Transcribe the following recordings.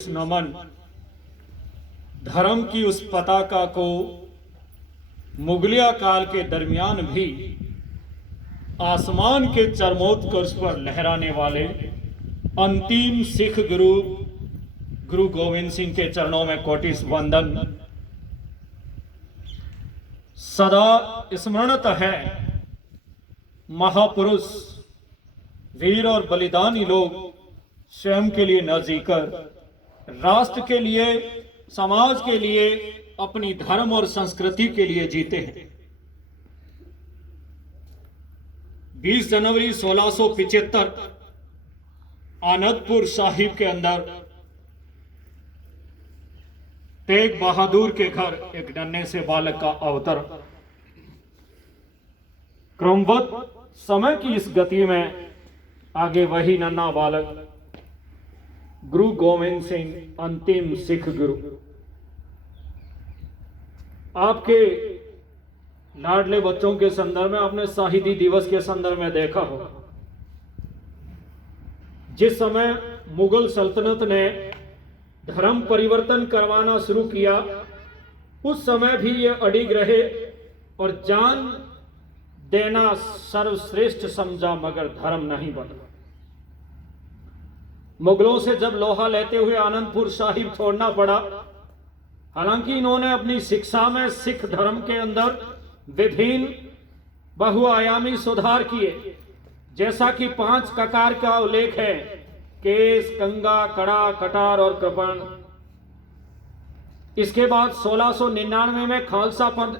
नमन धर्म की उस पताका को मुगलिया काल के दरमियान भी आसमान के चरमोत्कर्ष पर लहराने वाले अंतिम सिख गुरु गोविंद सिंह के चरणों में कोटिस वंदन। सदा स्मरणत है महापुरुष वीर और बलिदानी लोग स्वयं के लिए न जीकर राष्ट्र के लिए, समाज के लिए, अपनी धर्म और संस्कृति के लिए जीते हैं। 20 जनवरी 1675 आनंदपुर साहिब के अंदर तेग बहादुर के घर एक नन्हे से बालक का अवतर। क्रमवत समय की इस गति में आगे वही नन्हा बालक गुरु गोविंद सिंह, अंतिम सिख गुरु। आपके लाडले बच्चों के संदर्भ में आपने शहीदी दिवस के संदर्भ में देखा हो, जिस समय मुगल सल्तनत ने धर्म परिवर्तन करवाना शुरू किया, उस समय भी ये अडिग रहे और जान देना सर्वश्रेष्ठ समझा, मगर धर्म नहीं बना। मुगलों से जब लोहा लेते हुए आनंदपुर साहिब छोड़ना पड़ा, हालांकि इन्होंने अपनी शिक्षा में सिख धर्म के अंदर विभिन्न बहुआयामी सुधार किए, जैसा कि 5 ककार का उल्लेख है: केस, कंगा, कड़ा, कटार और कृपण। इसके बाद 1699 में खालसा पंथ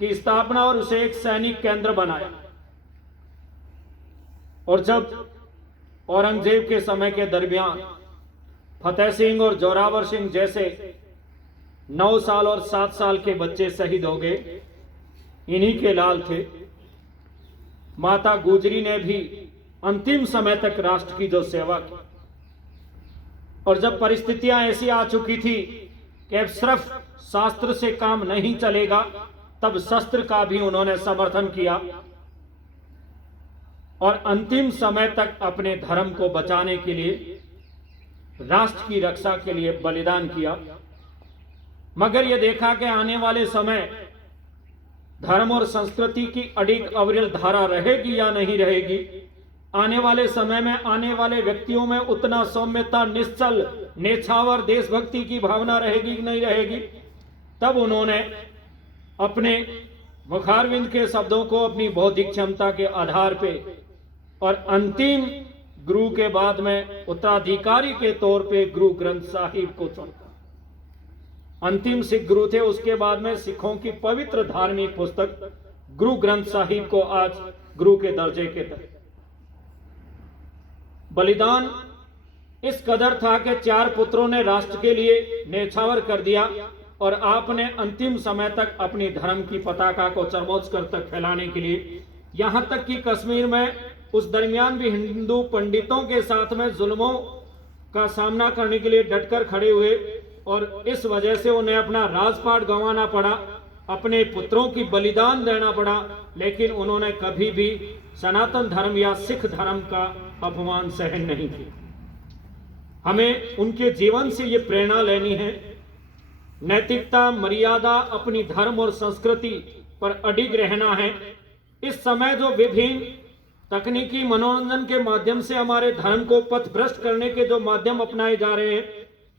की स्थापना और उसे एक सैनिक केंद्र बनाया। और जब औरंगजेब के समय के दरमियान फतेह सिंह और जोरावर सिंह जैसे 9 साल और 7 साल के बच्चे शहीद हो गए, इन्हीं के लाल थे। माता गुजरी ने भी अंतिम समय तक राष्ट्र की जो सेवा की, और जब परिस्थितियां ऐसी आ चुकी थी कि अब सिर्फ शास्त्र से काम नहीं चलेगा, तब शस्त्र का भी उन्होंने समर्थन किया और अंतिम समय तक अपने धर्म को बचाने के लिए, राष्ट्र की रक्षा के लिए बलिदान किया। मगर यह देखा कि आने वाले समय धर्म और संस्कृति की अडिग अविरल धारा रहेगी या नहीं रहेगी। आने वाले समय में आने वाले व्यक्तियों में उतना सौम्यता, निश्चल, नेछावर देशभक्ति की भावना रहेगी कि नहीं रहेगी। तब उन्होंने अपने मुखारविंद के शब्दों को अपनी बौद्धिक क्षमता के आधार पे और अंतिम गुरु के बाद में उत्तराधिकारी के तौर पे गुरु ग्रंथ साहिब को चुना। अंतिम सिख गुरु थे। उसके बाद में सिखों की पवित्र धार्मिक पुस्तक गुरु ग्रंथ साहिब को आज गुरु के दर्जे के तहत। बलिदान इस कदर था कि 4 पुत्रों ने राष्ट्र के लिए न्यौछावर कर दिया और आपने अंतिम समय तक अपनी धर्म की पताका को चरमोत्कर्ष तक फैलाने के लिए, यहां तक कि कश्मीर में उस दरमियान भी हिंदू पंडितों के साथ में जुल्मों का सामना करने के लिए डटकर खड़े हुए, और इस वजह से उन्हें अपना राजपाट गंवाना पड़ा, अपने पुत्रों की बलिदान देना पड़ा, लेकिन उन्होंने कभी भी सनातन धर्म या सिख धर्म का अपमान सहन नहीं किया। हमें उनके जीवन से ये प्रेरणा लेनी है। नैतिकता, मर्यादा, अपनी धर्म और संस्कृति पर अडिग रहना है। इस समय जो विभिन्न तकनीकी मनोरंजन के माध्यम से हमारे धर्म को पथभ्रष्ट करने के जो माध्यम अपनाए जा रहे हैं,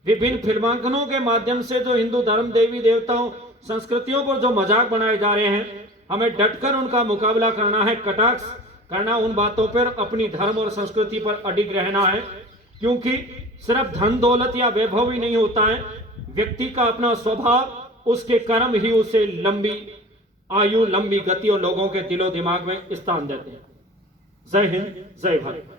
विभिन्न फिल्मांकनों के माध्यम से जो हिंदू धर्म, देवी देवताओं, संस्कृतियों पर जो मजाक बनाए जा रहे हैं, हमें डटकर उनका मुकाबला करना है, कटाक्ष करना उन बातों पर, अपनी धर्म और संस्कृति पर अडिग रहना है। क्योंकि सिर्फ धन दौलत या वैभव ही नहीं होता है, व्यक्ति का अपना स्वभाव, उसके कर्म ही उसे लंबी आयु, लंबी गति और लोगों के दिलो दिमाग में स्थान देते हैं। जय हिंद, जय भारत।